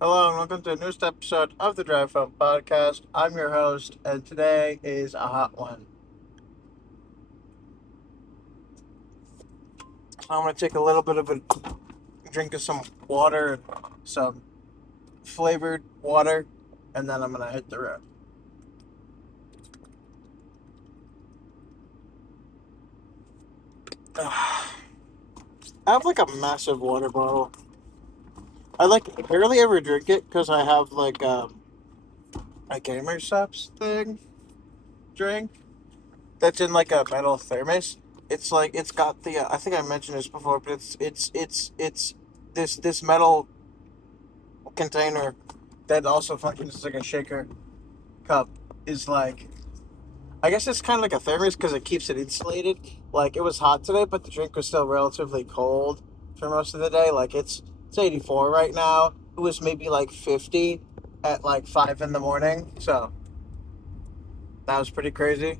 Hello and welcome to a newest episode of the Drive Home Podcast. I'm your host, and today is a hot one. I'm going to take a little bit of a drink of some water, some flavored water, and then I'm going to hit the road. I have like a massive water bottle. I barely ever drink it because I have a gamer subs thing drink that's in like a metal thermos. It's got the I think I mentioned this before, but it's this metal container that also functions as like a shaker cup is like I guess it's kind of like a thermos because it keeps it insulated. Like it was hot today, but the drink was still relatively cold for most of the day. Like it's 84 right now. It was maybe like 50 at like 5 in the morning. So that was pretty crazy.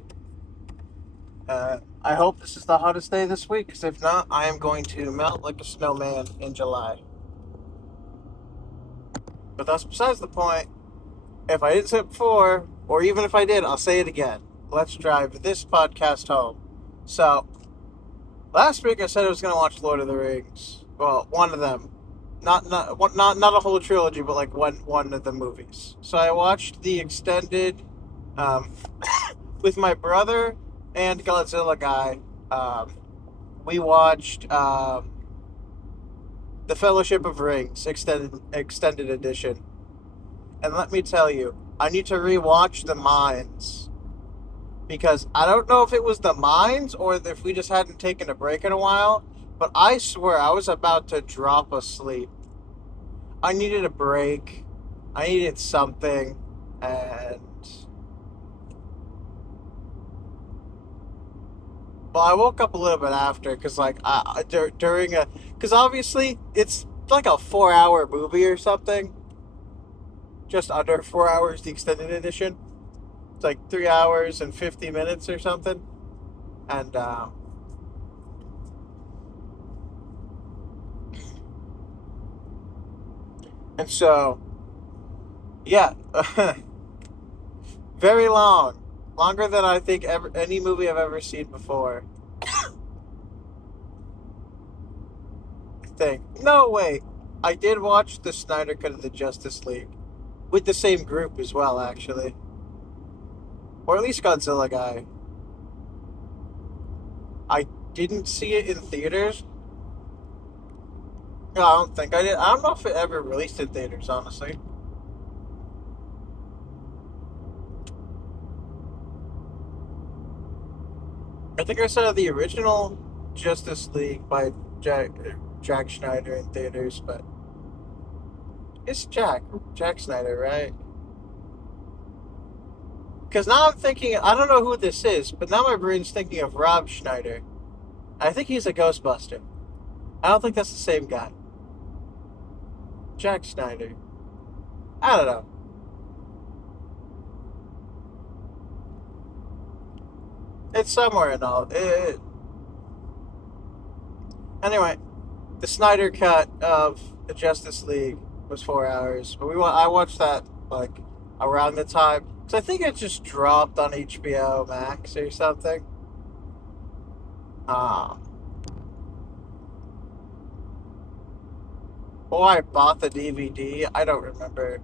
I hope this is the hottest day this week, because if not, I am going to melt like a snowman in July. But that's besides the point. If I didn't say it before, or even if I did, I'll say it again. Let's drive this podcast home. So, last week I said I was going to watch Lord of the Rings. Well, one of them. Not a whole trilogy, but like one of the movies. So I watched the extended um, with my brother and Godzilla guy. Um, we watched the Fellowship of Rings extended edition, and let me tell you, I need to rewatch the Mines because I don't know if it was the Mines or if we just hadn't taken a break in a while, but I swear I was about to drop asleep. I needed a break. I needed something, and well, I woke up a little bit after because during a because obviously it's like a 4 hour movie or something, just under 4 hours, the extended edition. It's like 3 hours and 50 minutes or something, and so yeah, very long, longer than I think any movie I've ever seen before. I think no wait, I did watch the Snyder Cut of the Justice League with the same group as well, actually, or at least Godzilla guy. I didn't see it in theaters. No, I don't think I did. I don't know if it ever released in theaters, honestly. I think I saw the original Justice League by Jack Jack Schneider in theaters, but it's Jack Snyder, right? Because now I'm thinking, I don't know who this is, but now my brain's thinking of Rob Schneider. I think he's a Ghostbuster. I don't think that's the same guy. Jack Snyder. I don't know. It's somewhere in all. Anyway, the Snyder cut of the Justice League was 4 hours, but I watched that like around the time because I think it just dropped on HBO Max or something. Um, oh, I bought the DVD. I don't remember.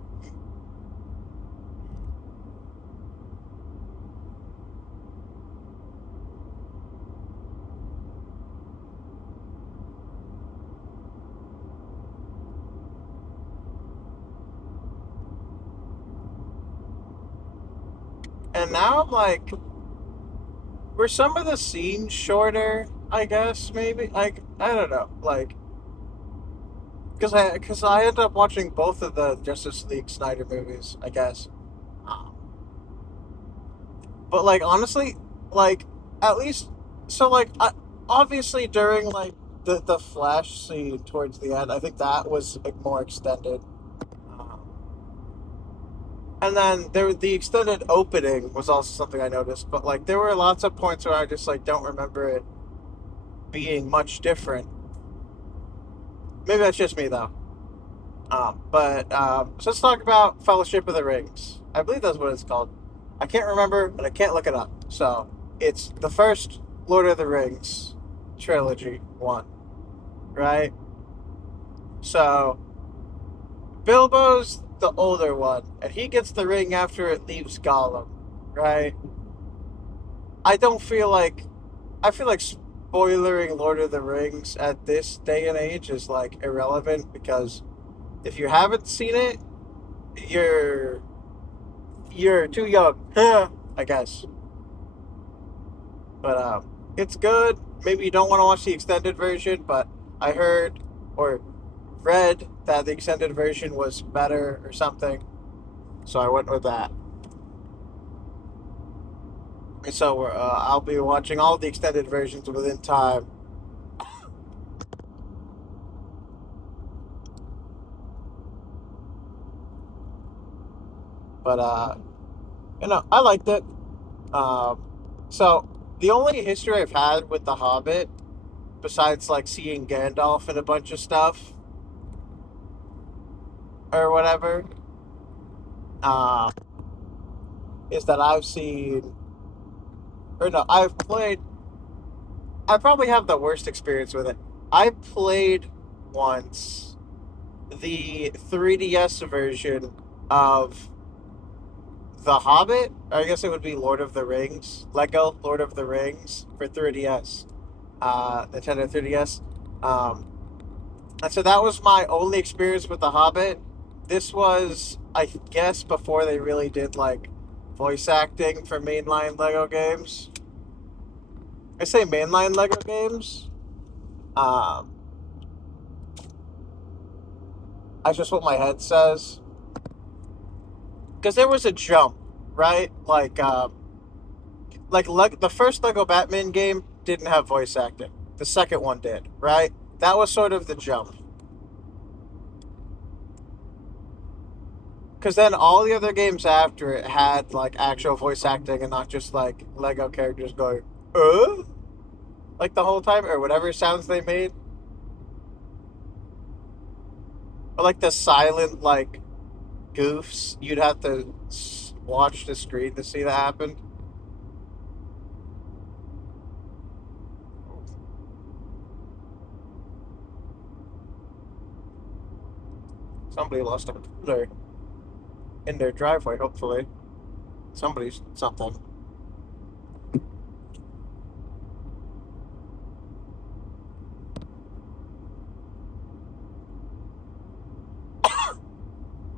And now I'm like, were some of the scenes shorter? I guess maybe. Like I don't know. Like because I ended up watching both of the Justice League Snyder movies. I guess. Um, But like honestly, like at least so like obviously during like the flash scene towards the end, I think that was like more extended. Um, and then the extended opening was also something I noticed. But like there were lots of points where I just like don't remember it being much different. Maybe that's just me though. So let's talk about Fellowship of the Rings. I believe that's what it's called. I can't remember, but I can't look it up. So it's the first Lord of the Rings trilogy one, right? So Bilbo's the older one, and he gets the ring after it leaves Gollum, right? I don't feel like I feel like spoilering Lord of the Rings at this day and age is like irrelevant because if you haven't seen it, you're you're too young, I guess. But it's good. Maybe you don't want to watch the extended version, but I heard or read that the extended version was better or something, so I went with that. So I'll be watching all the extended versions within time. But I liked it. Um, so the only history I've had with The Hobbit, besides like seeing Gandalf and a bunch of stuff or whatever, uh, is that I've seen or no, I've played. I probably have the worst experience with it. I played once the 3DS version of The Hobbit. I guess it would be Lord of the Rings, Lego Lord of the Rings for 3DS, Nintendo 3DS. Um, and so that was my only experience with The Hobbit. This was, I guess, before they really did like voice acting for mainline Lego games. I say mainline Lego games. Um, that's just what my head says. Because there was a jump, right? The first Lego Batman game didn't have voice acting. The second one did, right? That was sort of the jump. Because then all the other games after it had like actual voice acting and not just like Lego characters going, like the whole time or whatever sounds they made. Or like the silent like goofs you'd have to watch the screen to see that happen. Somebody lost a cooler in their driveway, hopefully. Somebody's something.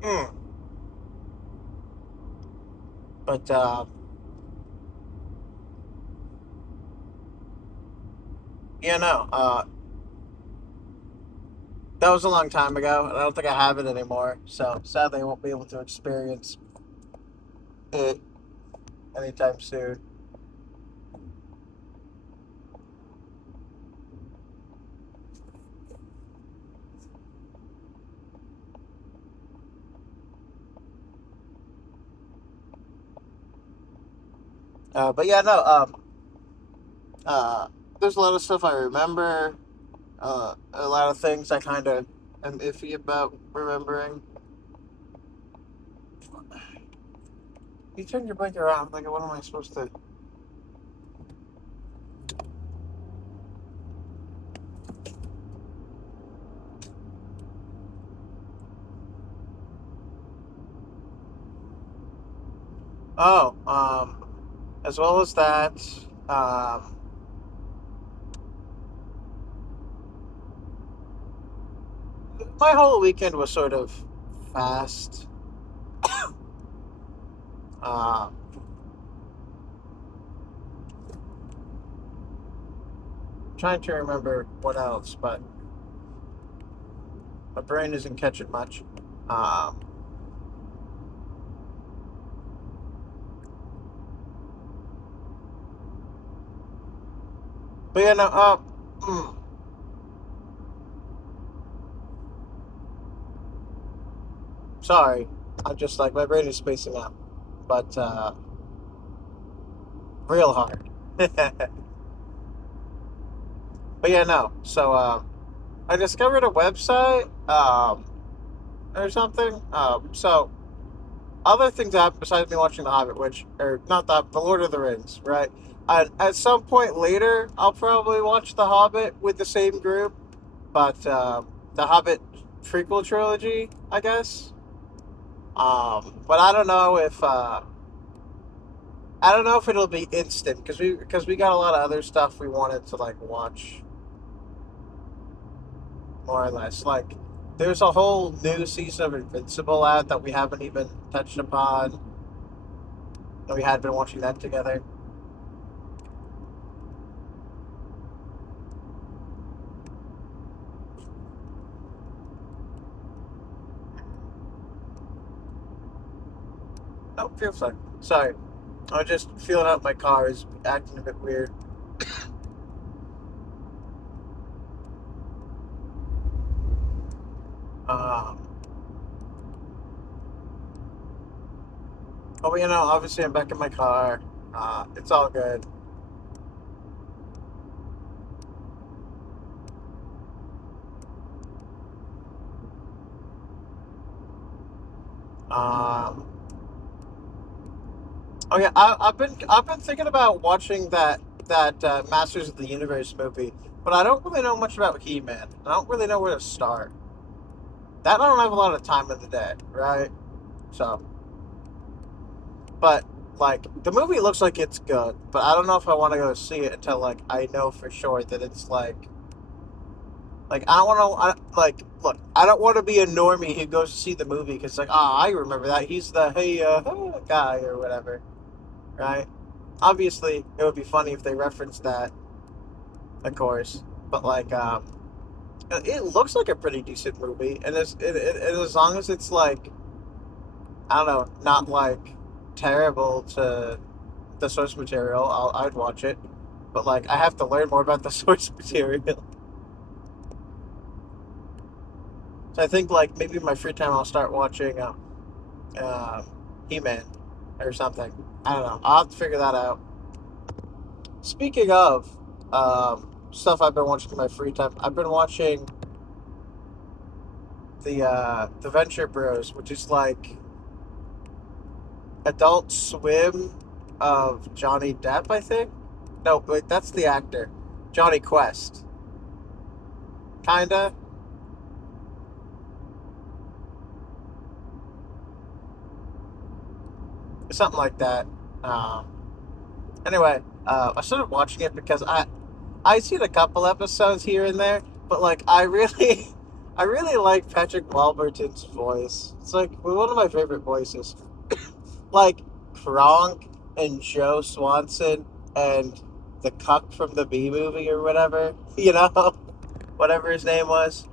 Mm. But yeah, no. That was a long time ago, and I don't think I have it anymore. So sadly, I won't be able to experience it anytime soon. But yeah, no. Uh, there's a lot of stuff I remember. A lot of things I kind of am iffy about remembering. You turn your bike around. Like, what am I supposed to? Oh, as well as that, um, my whole weekend was sort of fast. Uh, Trying to remember what else, but my brain isn't catching much. Um, but yeah, no. Mm, Sorry, I'm just like my brain is spacing out, but real hard. But yeah, no. So I discovered a website. or something. So other things that happened besides me watching The Hobbit, which or not the Lord of the Rings, right? At some point later, I'll probably watch The Hobbit with the same group, but the Hobbit prequel trilogy, I guess. But I don't know if it'll be instant because we got a lot of other stuff we wanted to like watch more or less. Like there's a whole new season of Invincible out that we haven't even touched upon. And we had been watching that together. Oh, feels like. Sorry. I'm just feeling out my car is acting a bit weird. Um, oh, obviously I'm back in my car. It's all good. Um, oh yeah, I've been thinking about watching that Masters of the Universe movie, but I don't really know much about He-Man. I don't really know where to start. That I don't have a lot of time in the day, right? So, but like the movie looks like it's good, but I don't know if I want to go see it until like I know for sure that it's like I don't want to like look. I don't want to be a normie who goes to see the movie because like I remember that he's the hey guy or whatever, right? Obviously, it would be funny if they referenced that, of course, but like it looks like a pretty decent movie, and as long as it's like I don't know, not like terrible to the source material, I'd watch it. But like I have to learn more about the source material. So I think like maybe in my free time I'll start watching uh, He Man or something. I don't know. I'll have to figure that out. Speaking of stuff I've been watching in my free time, I've been watching the Venture Bros, which is like Adult Swim of Johnny Depp, I think. No, wait, that's the actor, Johnny Quest, kinda something like that. Um, anyway, I started watching it because I seen a couple episodes here and there, but like I really, I really like Patrick Warburton's voice. It's like one of my favorite voices. Like Kronk and Joe Swanson and the cuck from the Bee Movie or whatever, whatever his name was,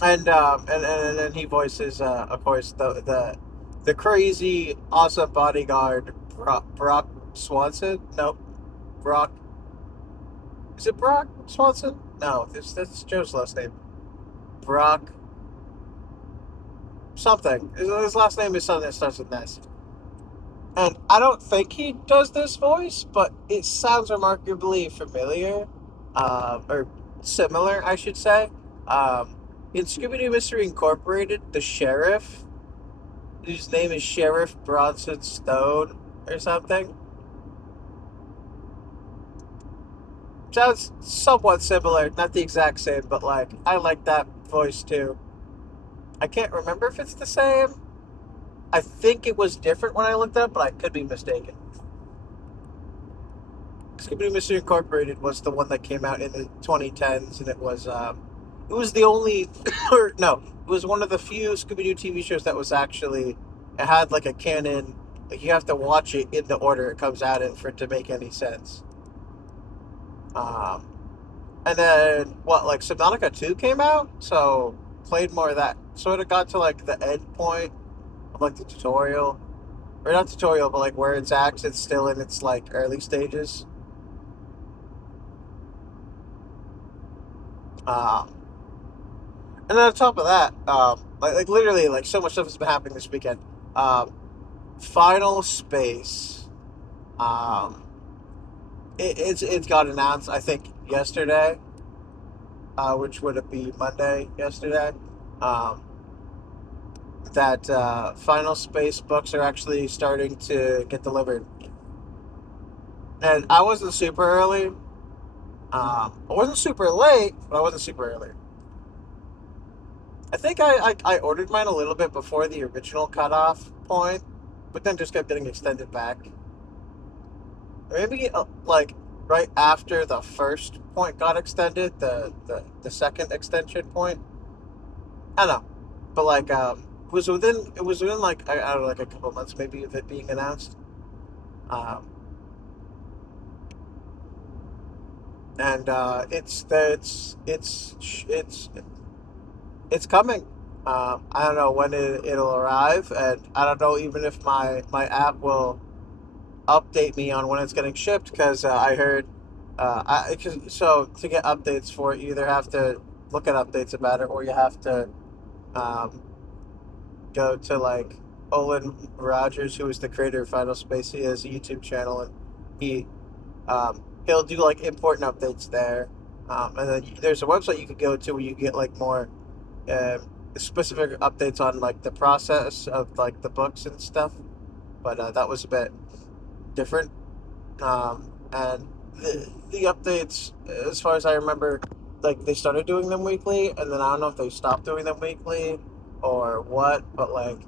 and then he voices, of course, the crazy awesome bodyguard Brock Swanson. No, Brock. Is it Brock Swanson? No, that's Joe's last name. Brock something. His last name is something that starts with an S. And I don't think he does this voice, but it sounds remarkably familiar, or similar, I should say. Um, in Scooby Doo Mystery Incorporated, the sheriff, whose name is Sheriff Bronson Stone or something, sounds somewhat similar. Not the exact same, but like I like that voice too. I can't remember if it's the same. I think it was different when I looked it up, but I could be mistaken. Scooby Doo Mystery Incorporated was the one that came out in the 2010s, and it was the only, or no, it was one of the few Scooby Doo TV shows that was actually it had like a canon. Like you have to watch it in the order it comes out in for it to make any sense. Um, and then what? Like Subnautica 2 came out, so played more of that. Sort of got to like the end point of like the tutorial, or not tutorial, but like where it's at. It's still in its like early stages. Um, and then on top of that, like literally, like so much stuff has been happening this weekend. Um, Final Space, um, it's got announced I think yesterday. which would be Monday yesterday, um, that Final Space books are actually starting to get delivered. And I wasn't super early. I wasn't super late, but I wasn't super early. I think I ordered mine a little bit before the original cutoff point, but then just kept getting extended back. Maybe like right after the first point got extended, the second extension point. I don't know, but like it was within like I don't know, like a couple months maybe of it being announced. Um, and it's coming. I don't know when it'll arrive, and I don't know even if my app will update me on when it's getting shipped because I heard so to get updates for it, you either have to look at updates about it or you have to um, go to like Olin Rogers, who is the creator of Final Space. He has a YouTube channel and he'll do like important updates there. And then there's a website you could go to where you get like more uh, specific updates on like the process of like the books and stuff. But that was a bit different. And the updates, as far as I remember, like they started doing them weekly, and then I don't know if they stopped doing them weekly or what, but like,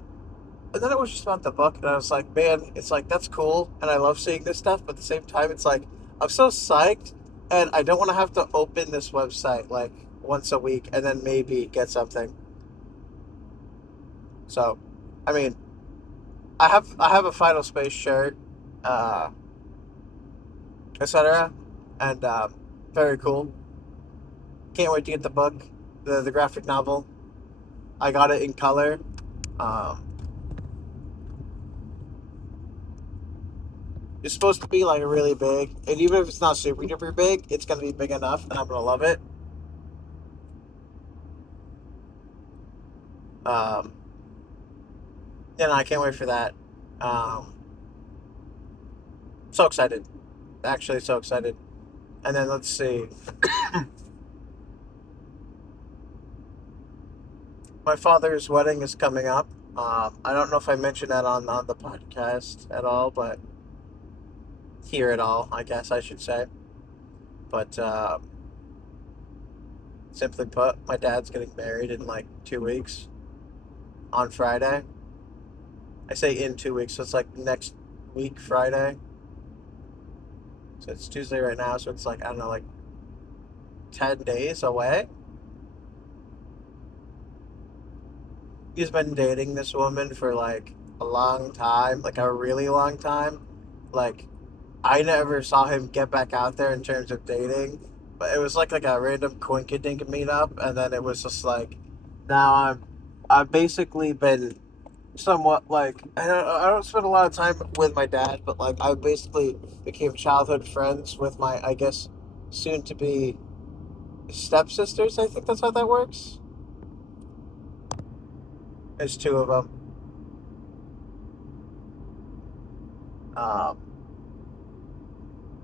and then it was just about the book, and I was like, man, it's like that's cool, and I love seeing this stuff, but at the same time, it's like I'm so psyched, and I don't want to have to open this website like once a week and then maybe get something. So, I mean, I have a Final Space shirt, uh, etc., and very cool. Can't wait to get the book, the graphic novel. I got it in color. Um, it's supposed to be like really big, and even if it's not super duper big, it's gonna be big enough, and I'm gonna love it. Um, and I can't wait for that. Um, so excited, actually, so excited. And then let's see, my father's wedding is coming up. I don't know if I mentioned that on the podcast at all, but here at all, I guess I should say. But simply put, my dad's getting married in like 2 weeks on Friday. I say in 2 weeks, so it's like next week, Friday. So it's Tuesday right now, so it's like, I don't know, like 10 days away. He's been dating this woman for like a long time, like a really long time. Like, I never saw him get back out there in terms of dating, but it was like a random coinkydink meetup, and then it was just like, now I've basically been somewhat like I don't spend a lot of time with my dad, but like I basically became childhood friends with my I guess soon to be stepsisters. I think that's how that works. There's two of them. Um,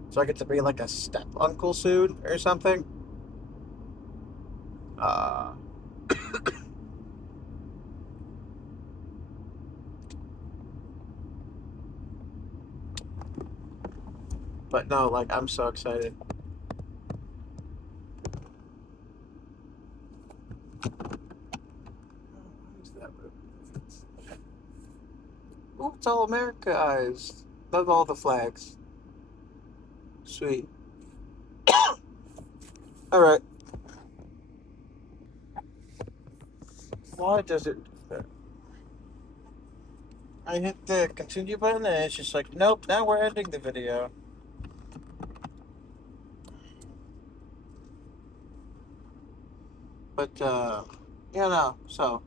so I get to be like a step uncle soon or something. Uh, but no, like I'm so excited. Who's that movie? Ooh, it's all Americanized. Love all the flags. Sweet. All right. Why does it? I hit the continue button and it's just like, nope, now we're ending the video. But, no, so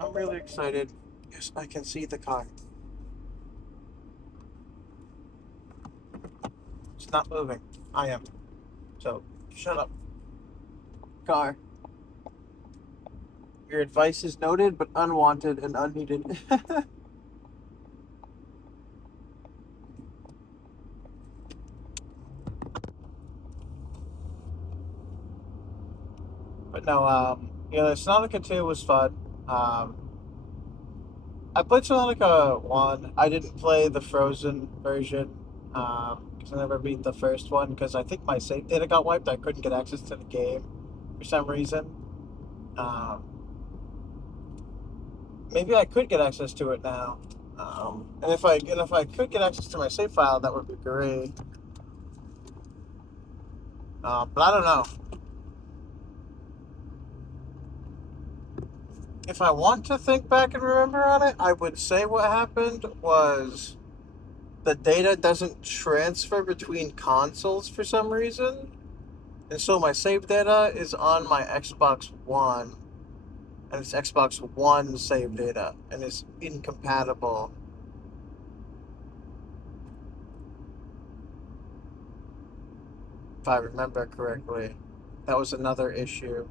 I'm really excited. Yes, I can see the car. It's not moving. I am. So, shut up. Car. Your advice is noted, but unwanted and unneeded. But no, Subnautica 2 was fun. Um, I played Subnautica 1. I didn't play the Frozen version because I never beat the first one because I think my save data got wiped. I couldn't get access to the game for some reason. Um, Maybe I could get access to it now. And if I could get access to my save file, that would be great. But I don't know. If I want to think back and remember on it, I would say what happened was the data doesn't transfer between consoles for some reason. And so my save data is on my Xbox One, and it's Xbox One save data, and it's incompatible. If I remember correctly, that was another issue.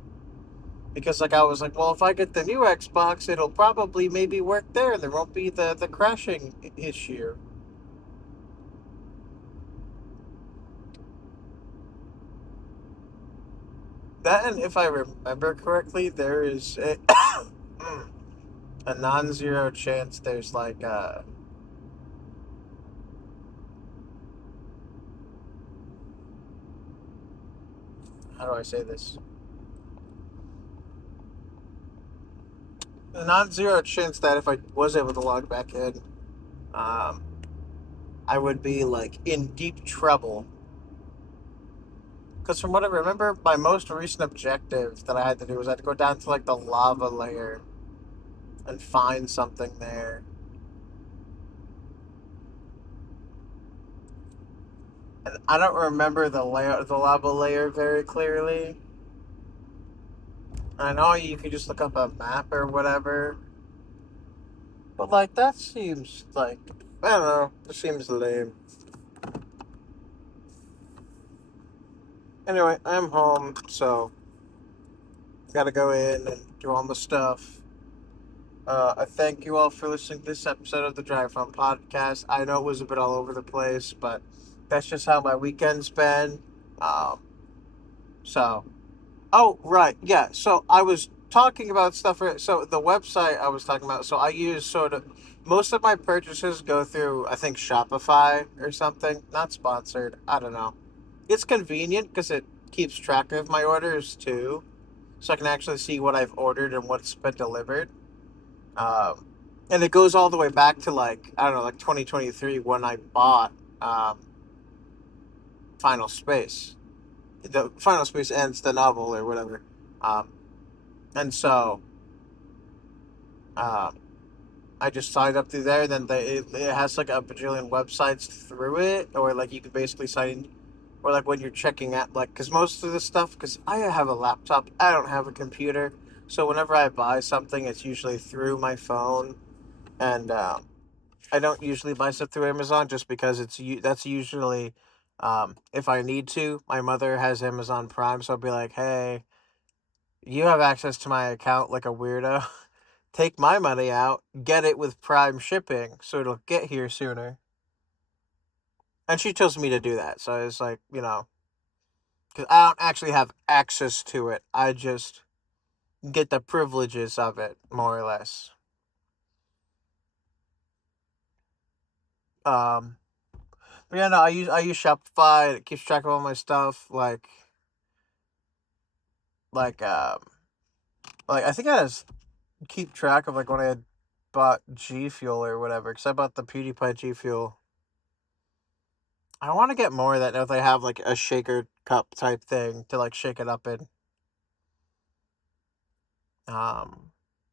Because like I was like, well, if I get the new Xbox, it'll probably maybe work there, and there won't be the crashing issue. That, and if I remember correctly, there is a non-zero chance there's like how do I say this? A non-zero chance that if I was able to log back in, um, I would be like in deep trouble. Because from what I remember, my most recent objective that I had to do was I had to go down to like the lava layer and find something there. And I don't remember the lava layer very clearly. I know you could just look up a map or whatever, but like that seems like I don't know. It seems lame. Anyway, I'm home, so gotta go in and do all the stuff. I thank you all for listening to this episode of the Drive Home Podcast. I know it was a bit all over the place, but that's just how my weekend's been. Um, so, oh, right. Yeah. So I was talking about stuff. So the website I was talking about, so I use sort of most of my purchases go through, I think, Shopify or something. Not sponsored. I don't know. It's convenient because it keeps track of my orders too. So I can actually see what I've ordered and what's been delivered. Um, and it goes all the way back to like I don't know, like 2023 when I bought um, Final Space. The Final Space ends the novel or whatever, um, and so uh, I just signed up through there. Then it has like a bajillion websites through it, or like you could basically sign, or like when you're checking out, like because most of the stuff, because I have a laptop, I don't have a computer, so whenever I buy something, it's usually through my phone, and I don't usually buy stuff through Amazon just because that's usually if I need to. My mother has Amazon Prime, so I'll be like, "Hey, you have access to my account like a weirdo. Take my money out, get it with Prime shipping, so it'll get here sooner." And she tells me to do that, so it's like because I don't actually have access to it. I just get the privileges of it, more or less. Um, but yeah, no, I use Shopify. It keeps track of all my stuff, like like I think I just keep track of like when I had bought G Fuel or whatever, because I bought the PewDiePie G Fuel. I want to get more of that if they have like a shaker cup type thing to like shake it up in. Um,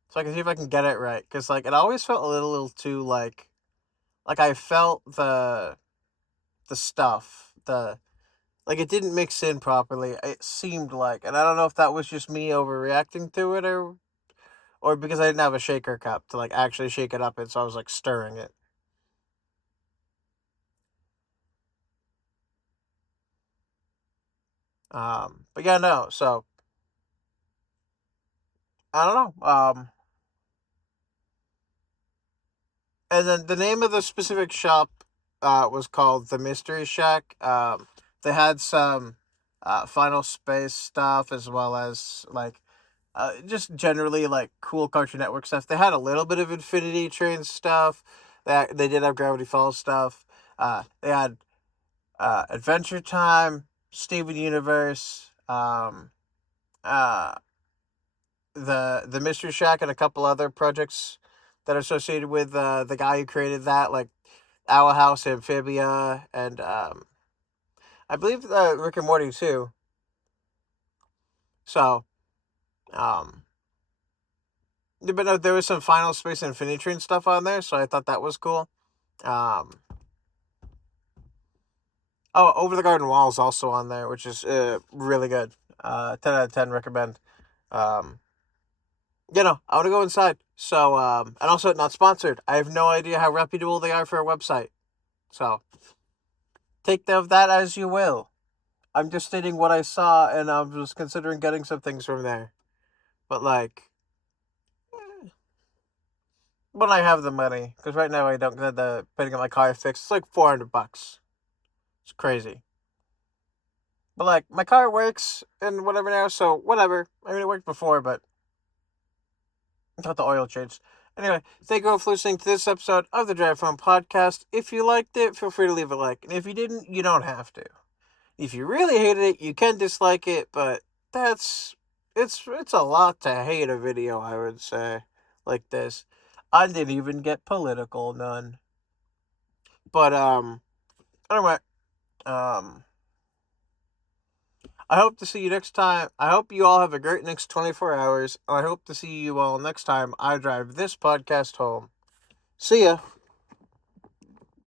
so I can see if I can get it right, because like it always felt a little too like I felt the stuff like it didn't mix in properly. It seemed like, and I don't know if that was just me overreacting to it or because I didn't have a shaker cup to like actually shake it up in, so I was like stirring it. But yeah, no. So I don't know. And then the name of the specific shop was called the Mystery Shack. They had some. Final Space stuff, as well as like just generally like cool Cartoon Network stuff. They had a little bit of Infinity Train stuff. They did have Gravity Falls stuff. They had Adventure Time, Steven Universe, uh, the Mystery Shack, and a couple other projects that are associated with the guy who created that, like Owl House, Amphibia, and I believe Rick and Morty too. So, um, but no, there was some Final Space Infinity Train stuff on there, so I thought that was cool. Um, Over the Garden Wall is also on there, which is really good. 10 out of 10 recommend. Um, I want to go inside. So, and also not sponsored. I have no idea how reputable they are for a website. So, take of that as you will. I'm just stating what I saw, and I was considering getting some things from there. But like, when I have the money, because right now I don't get the putting my car fixed. It's like $400. It's crazy. But like, my car works and whatever now, so whatever. I mean, it worked before, but I got the oil changed. Anyway, thank you all for listening to this episode of the Drive Home Podcast. If you liked it, feel free to leave a like. And if you didn't, you don't have to. If you really hated it, you can dislike it, but it's a lot to hate a video, I would say, like this. I didn't even get political, none. But anyway, um I hope to see you next time. I hope you all have a great next 24 hours. I hope to see you all next time I drive this podcast home. See ya.